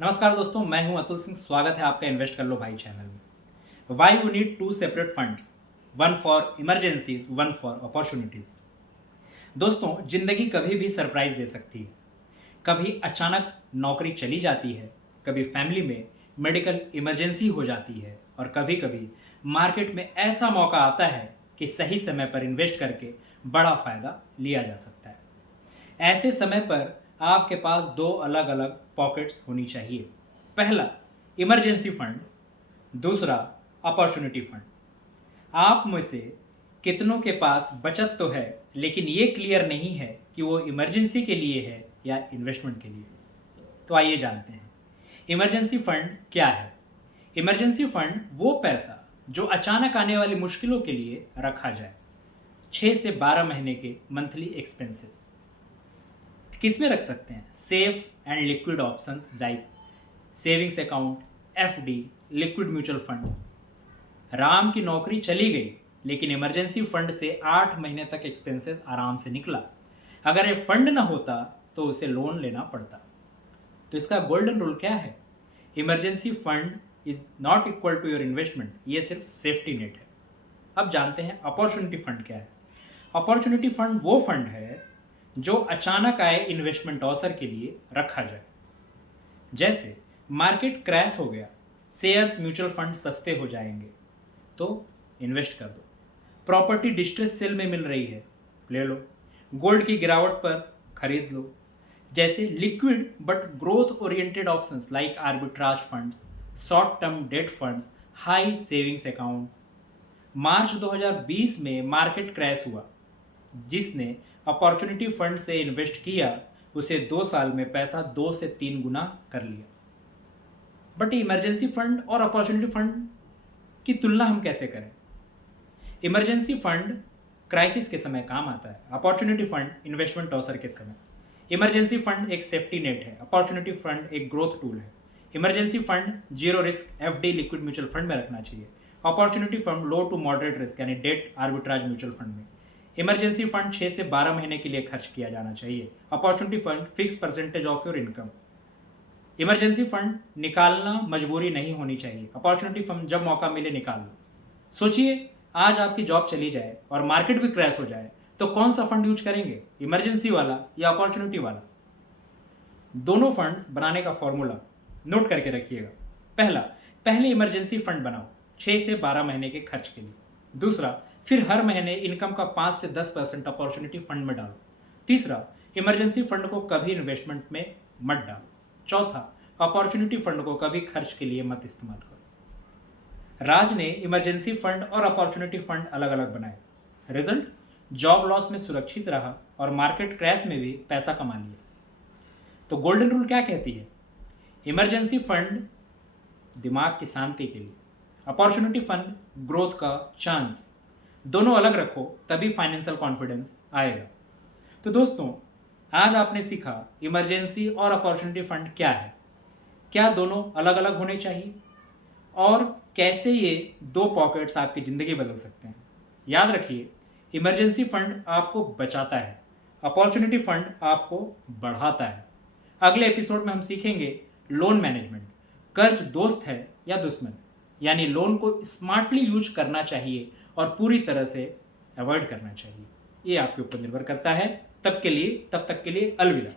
नमस्कार दोस्तों, मैं हूं अतुल सिंह। स्वागत है आपका इन्वेस्ट कर लो भाई चैनल में। Why you need to separate funds, one for emergencies, one for opportunities. दोस्तों, जिंदगी कभी भी सरप्राइज दे सकती है। कभी अचानक नौकरी चली जाती है, कभी फैमिली में मेडिकल इमरजेंसी हो जाती है, और कभी कभी मार्केट में ऐसा मौका आता है कि सही समय पर इन्वेस्ट करके बड़ा फायदा लिया जा सकता है। ऐसे समय पर आपके पास दो अलग अलग पॉकेट्स होनी चाहिए। पहला, इमरजेंसी फंड। दूसरा, अपॉर्चुनिटी फंड। आप में से कितनों के पास बचत तो है, लेकिन ये क्लियर नहीं है कि वो इमरजेंसी के लिए है या इन्वेस्टमेंट के लिए। तो आइए जानते हैं इमरजेंसी फंड क्या है। इमरजेंसी फंड वो पैसा जो अचानक आने वाली मुश्किलों के लिए रखा जाए। 6 से 12 महीने के मंथली एक्सपेंसेस किस में रख सकते हैं? Safe and liquid options like savings account, FD, liquid mutual funds. Ram की नौकरी चली गई, लेकिन इमरजेंसी फंड से 8 महीने तक एक्सपेंसेस आराम से निकला। अगर ये फंड ना होता तो उसे लोन लेना पड़ता। तो इसका गोल्डन रूल क्या है? Emergency fund is not equal to your investment. ये सिर्फ सेफ्टी नेट है। अब जानते हैं अपॉर्चुनिटी फंड क्या है। अपॉर्चुनिटी फंड वो फंड है जो अचानक आए इन्वेस्टमेंट अवसर के लिए रखा जाए। जैसे मार्केट क्रैश हो गया, शेयर्स म्यूचुअल फंड सस्ते हो जाएंगे, तो इन्वेस्ट कर दो। प्रॉपर्टी डिस्ट्रेस सेल में मिल रही है, ले लो। गोल्ड की गिरावट पर खरीद लो। जैसे liquid but growth oriented options like arbitrage funds, short term debt funds, high savings account. मार्च 2020 में मार्केट क्रैश हुआ। जिसने अपॉर्चुनिटी फंड से इन्वेस्ट किया, उसे 2 साल में पैसा 2 से 3 गुना कर लिया। बट इमरजेंसी फंड और अपॉर्चुनिटी फंड की तुलना हम कैसे करें? इमरजेंसी फंड क्राइसिस के समय काम आता है, अपॉर्चुनिटी फंड इन्वेस्टमेंट अवसर के समय। इमरजेंसी फंड एक सेफ्टी नेट है, अपॉर्चुनिटी फंड एक ग्रोथ टूल है। Emergency fund zero risk FD liquid mutual fund में रखना चाहिए। Opportunity fund low to moderate risk यानी डेट आर्बिट्राज म्यूचुअल फंड में। इमरजेंसी फंड 6 से 12 महीने के लिए खर्च किया जाना चाहिए। Opportunity fund fix percentage of your income. Emergency fund निकालना मजबूरी नहीं होनी चाहिए। अपॉर्चुनिटी फंड जब मौका मिले निकाल लो। सोचिए, आज आपकी जॉब चली जाए और मार्केट भी क्रैश हो जाए, तो कौन सा फंड यूज करेंगे, इमरजेंसी वाला या अपॉर्चुनिटी वाला? दोनों फंड्स बनाने का फॉर्मूला नोट करके रखिएगा। पहले इमरजेंसी फंड बनाओ 6 से 12 महीने के खर्च के लिए। दूसरा, फिर हर महीने इनकम का 5 से 10% अपॉर्चुनिटी फंड में डालो। तीसरा, इमरजेंसी फंड को कभी इन्वेस्टमेंट में मत डालो। चौथा, अपॉर्चुनिटी फंड को कभी खर्च के लिए मत इस्तेमाल करो। राज ने इमरजेंसी फंड और अपॉर्चुनिटी फंड अलग अलग बनाए। रिजल्ट, जॉब लॉस में सुरक्षित रहा और मार्केट क्रैश में भी पैसा कमा लिया। तो गोल्डन रूल क्या कहती है? इमरजेंसी फंड दिमाग की शांति के लिए, अपॉर्चुनिटी फंड ग्रोथ का चांस। दोनों अलग रखो, तभी फाइनेंशियल कॉन्फिडेंस आएगा। तो दोस्तों, आज आपने सीखा इमरजेंसी और अपॉर्चुनिटी फंड क्या है, क्या दोनों अलग अलग होने चाहिए, और कैसे ये दो पॉकेट्स आपकी ज़िंदगी बदल सकते हैं। याद रखिए, इमरजेंसी फंड आपको बचाता है, अपॉर्चुनिटी फंड आपको बढ़ाता है। अगले एपिसोड में हम सीखेंगे लोन मैनेजमेंट। कर्ज दोस्त है या दुश्मन, यानी लोन को स्मार्टली यूज करना चाहिए और पूरी तरह से अवॉइड करना चाहिए। ये आपके ऊपर निर्भर करता है। तब तक के लिए अलविदा।